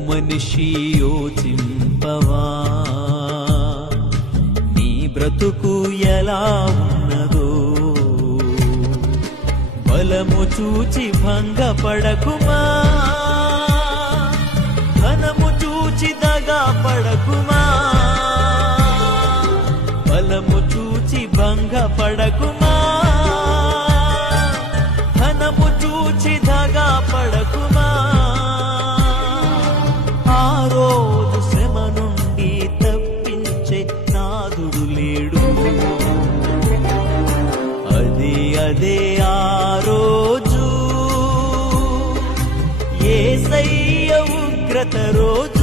మనిషి యోచింపవా నీ బ్రతుకు ఎలా ఉన్నదో బలము చూచి భంగపడకుమా ధనము చూచి దగా పడకుమా బలము చూచి భంగపడకుమా ధనము చూచి దగా పడకుమా ఆ రోజు శ్రమ నుండి తప్పించే నాదుడు లేడు అదే ఆ రోజు యేసయ్య ఉగ్రత రోజు